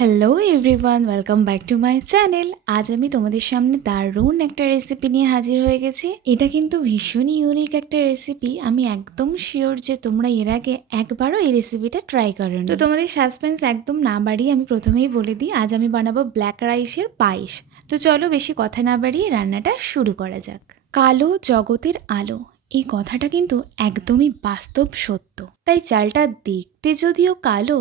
Hello everyone welcome back to my channel আজ আমি তোমাদের সামনে দারুণ একটা রেসিপি নিয়ে হাজির হয়ে গেছি। এটা কিন্তু ভীষণই ইউনিক একটা রেসিপি আমি একদম শিওর যে তোমরা এর আগে একবারও এই রেসিপিটা ট্রাই করো তো তোমাদের সাসপেন্স একদম না বাড়িয়ে আমি প্রথমেই বলে দিই, আজ আমি বানাবো ব্ল্যাক রাইসের পায়েস। তো চলো বেশি কথা না বাড়িয়ে রান্নাটা শুরু করা যাক। কালো জগতের আলো, এই কথাটা কিন্তু একদমই বাস্তব সত্য। তাই চালটা দেখতে যদিও কালো,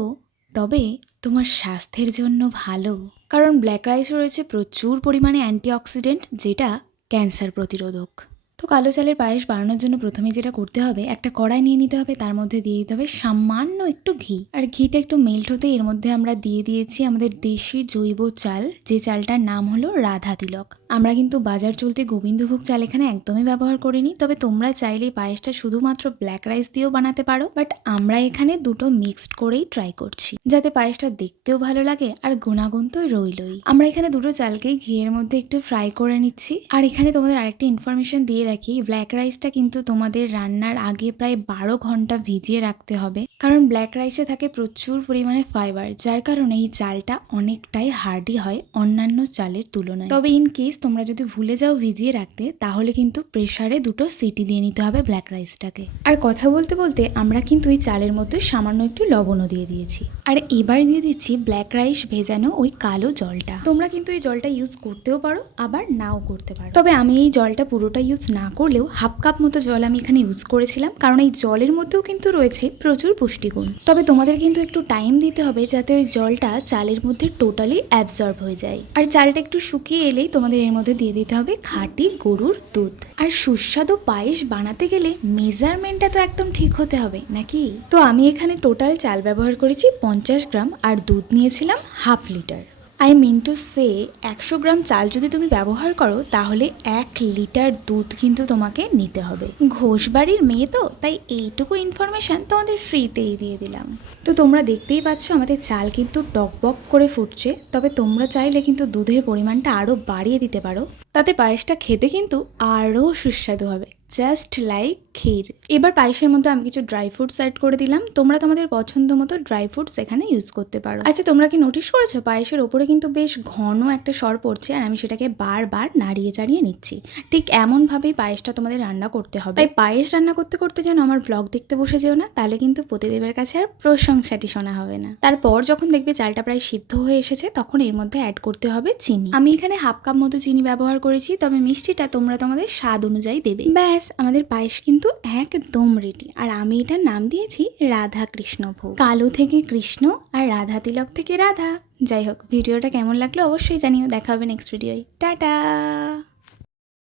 তবে তোমার স্বাস্থ্যের জন্য ভালো। কারণ ব্ল্যাক রাইসে রয়েছে প্রচুর পরিমাণে অ্যান্টিঅক্সিডেন্ট যেটা ক্যান্সার প্রতিরোধক। তো কালো চালের পায়েস বানানোর জন্য প্রথমে যেটা করতে হবে, একটা কড়াই নিয়ে নিতে হবে, তার মধ্যে দিয়ে দিতে হবে সামান্য একটু ঘি। আর ঘিটা একটু মেল্ট হতে এর মধ্যে আমরা দিয়ে দিয়েছি আমাদের দেশি জৈব চাল, যে চালটার নাম হলো রাধা তিলক। আমরা কিন্তু বাজার চলতে গোবিন্দভোগ চাল এখানে একদমই ব্যবহার করিনি, তবে তোমরা চাইলে পায়েসটা শুধুমাত্র ব্ল্যাক রাইস দিয়েও বানাতে পারো বাট আমরা এখানে দুটো মিক্সড করেই ট্রাই করছি। যাতে পায়েসটা দেখতেও ভালো লাগে আর গুণাগুণ তো রইলই। আমরা এখানে দুটো চালকেই ঘিয়ের মধ্যে একটু ফ্রাই করে নিচ্ছি। আর এখানে তোমাদের আরেকটা ইনফরমেশন দিয়ে রাখি ব্ল্যাক রাইসটা কিন্তু তোমাদের রান্নার আগে প্রায় বারো ঘণ্টা ভিজিয়ে রাখতে হবে। কারণ ব্ল্যাক রাইসে থাকে প্রচুর পরিমাণে ফাইবার যার কারণে এই চালটা অনেকটাই হার্ডি হয় অন্যান্য চালের তুলনায়। তবে ইন কেস তোমরা যদি ভুলে যাও ভিজিয়ে রাখতে, তাহলে কিন্তু প্রেশারে দুটো সিটি দিয়ে নিতে হবে ব্ল্যাক রাইসটাকে আর কথা বলতে বলতে আমরা কিন্তু এই চালের মধ্যে সামান্য একটু লবণও দিয়ে দিয়েছি। আর এবার দিয়ে দিচ্ছি ব্ল্যাক রাইস ভেজানো ওই কালো জলটা। তোমরা কিন্তু এই জলটা ইউজ করতেও পারো, আবার নাও করতে পারো। তবে আমি এই জলটা পুরোটা ইউজ না করলেও হাফ কাপ মতো জল আমি এখানে ইউজ করেছিলাম, কারণ এই জলের মধ্যেও কিন্তু রয়েছে প্রচুর পুষ্টিগুণ। তবে তোমাদের কিন্তু একটু টাইম দিতে হবে যাতে ওই জলটা চালের মধ্যে টোটালি অ্যাবজর্ব হয়ে যায়। আর চালটা একটু শুকিয়ে এলেই তোমাদের এর মধ্যে দিয়ে দিতে হবে খাঁটি গরুর দুধ। আর সুস্বাদু পায়েস বানাতে গেলে মেজারমেন্টটা তো একদম ঠিক হতে হবে, নাকি? তো আমি এখানে টোটাল চাল ব্যবহার করেছি পঞ্চাশ গ্রাম, আর দুধ নিয়েছিলাম half litre. I mean to say একশো গ্রাম চাল যদি তুমি ব্যবহার করো, তাহলে এক লিটার দুধ কিন্তু তোমাকে নিতে হবে। ঘোষ বাড়ির মেয়ে তো, তাই এইটুকু ইনফরমেশান তোমাদের ফ্রিতেই দিয়ে দিলাম। তো তোমরা দেখতেই পাচ্ছ, আমাদের চাল কিন্তু টকবক করে ফুটছে, তবে তোমরা চাইলে কিন্তু দুধের পরিমাণটা আরও বাড়িয়ে দিতে পারো। তাতে পায়েসটা খেতে কিন্তু আরও সুস্বাদু হবে। জাস্ট লাইক ক্ষীর। এবার পায়েসের মধ্যে আমি কিছু ড্রাই ফ্রুটস অ্যাড করে দিলাম। তোমরা তোমাদের পছন্দ মতো ড্রাই ফ্রুটস এখানে ইউজ করতে পারো। আচ্ছা তোমরা কি নোটিস করেছ? পায়েসের ওপরে কিন্তু বেশ ঘন একটা স্বর পড়ছে আর আমি সেটাকে বারবার নাড়িয়ে চাড়িয়ে নিচ্ছি। ঠিক এমনভাবেই পায়েসটা তোমাদের রান্না করতে হবে। তাই পায়েস রান্না করতে করতে যেন আমার ব্লগ দেখতে বসে যেও না, তাহলে কিন্তু প্রতিদেবের কাছে আর প্রশংসাটি শোনা হবে না। তারপর যখন দেখবে চালটা প্রায় সিদ্ধ হয়ে এসেছে, তখন এর মধ্যে অ্যাড করতে হবে চিনি। আমি এখানে হাফ কাপ মতো চিনি ব্যবহার করেছি, তবে মিষ্টিটা তোমরা তোমাদের স্বাদ অনুযায়ী দেবে। ব্যাস, আমাদের পায়েস কিন্তু একদম রেডি। আর আমি এটার নাম দিয়েছি রাধা কৃষ্ণ ভোগ। কালো থেকে কৃষ্ণ আর রাধা তিলক থেকে রাধা। যাই হোক, ভিডিওটা কেমন লাগল অবশ্যই জানিও। দেখা হবে নেক্সট ভিডিওয় টাটা!